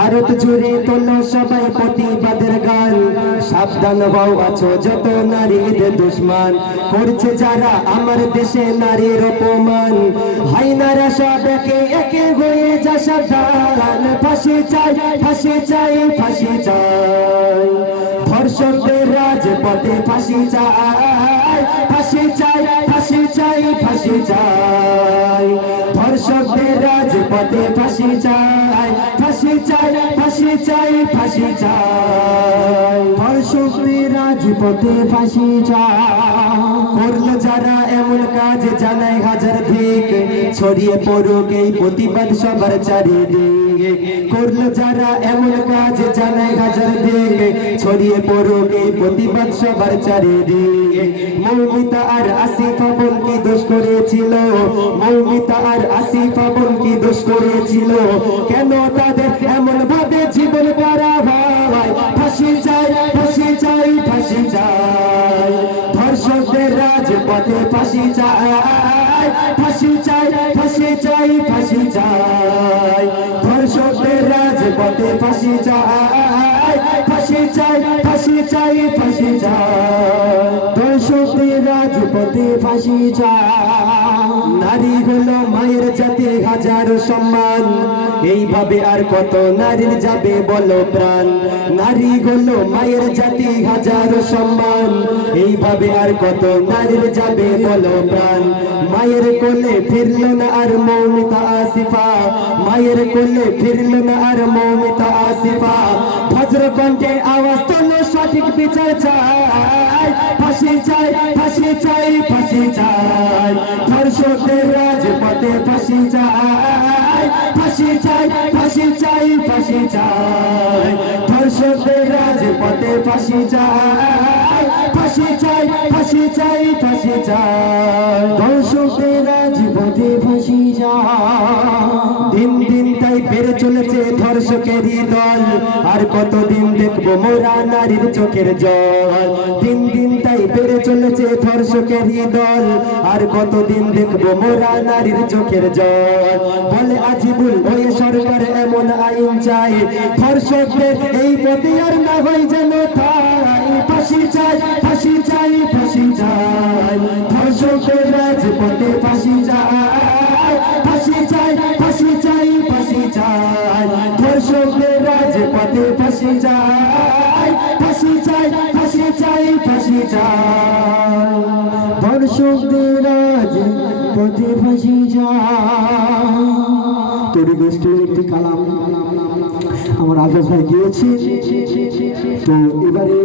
ভারত জুড়ে তোলো সবাই প্রতিবাদের গান, সাবধান হও আছো যত নারীর দুশ্মন, করছে যারা আমার দেশে নারীর অপমান। হাইনারা সব একে একে হয়ে যা সাবধান, ফাঁসি চাই ফাঁসি চাই ফাঁসি চাই, ধর্ষকদের রাজপথে ফাঁসি চাই ফাঁসি চাই ফাঁসি চাই ফাঁসি চাই, ধর্ষকদের রাজপথে ফাঁসি চাই ফাঁসি চাই ফাঁসি চাই ফাঁসি চাই, ধর্ষকদের রাজপথে ফাঁসি চাই। করলো যারা এমন কাজ জানাই হাজার ধিক, ছড়িয়ে পড়ুক এই প্রতিবাদ সবার চারিদিকে। করলো যারা এমন কাজ জানাই হাজার ধিক, ছড়িয়ে পড়ুক এই প্রতিবাদ সবার চারিদিকে। মৌমিতা আর আসিফা বোন কি দোষ করেছিল? মৌমিতা আর আসিফা বোন কি দোষ করেছিল? কেন তাদের এমন ভাবে জীবন করা হয়? ফাঁসি চাই ফাঁসি চাই ফাঁসি চাই, ধর্ষকদের রাজপথে ফাঁসি চাই ফাঁসি চাই ফাঁসি চাই ফাঁসি চাই, ধর্ষকদের রাজপথে ফাঁসি চাই ফাঁসি চাই ফাঁসি চাই ফাঁসি চাই, ধর্ষকদের রাজপথে ফাঁসি চাই। নারী হলো মায়ের জাতি হাজারো সম্মান, এইভাবে আর কত নারীর যাবে বলো প্রাণ। নারী হলো মায়ের জাতি হাজারো সম্মান, এইভাবে আর কত নারীর যাবে বলো প্রাণ। মায়ের কোলে ফিরল না আর মৌমিতা আসিফা, মায়ের কোলে ফিরল না আর মৌমিতা আসিফা, ভজ্র কণ্ঠে আওয়াজ তোলো সঠিক বিচার চাই, ফাঁসি চাই ফাঁসি চাই ফাঁসি চাই, ধর্ষকদের রাজপথে ফাঁসি চাই ফাঁসি চাই ফাঁসি চাই ফাঁসি চাই, ধর্ষকদের রাজপথে ফাঁসি চাই ফাঁসি চাই ফাঁসি চাই ফাঁসি চাই, ধর্ষকদের রাজপথে ফাঁসি চাই। দিন দিন তাই বেড়ে চলেছে ধর্ষকেরই দল, আর কতদিন দেখবো মোরা নারীর চোখের জল। দিন দিন তাই বেড়ে চলেছে ধর্ষকেরই দল, আর কতদিন দেখবো মোরা নারীর চোখের জল। বলে আজিবুল ওই সরকার এমন আইন চাই, ধর্ষকদের এই পথে আর না হয় যেন ঠাই। ফাঁসি চাই ফাঁসি চাই ফাঁসি চাই, ধর্ষকদের রাজপথে ফাঁসি চাই ফাঁসি চাই ফাঁসি চাই ফাঁসি চাই, ধর্ষকদের রাজপথে ফাঁসি চাই ফাঁসি চাই ফাঁসি চাই ফাঁসি চাই, ধর্ষকদের রাজপথে ফাঁসি চাই। তৈরি গোষ্ঠীর একটি কালাম আমার আফেজ ভাই দিয়েছি, তো এবারে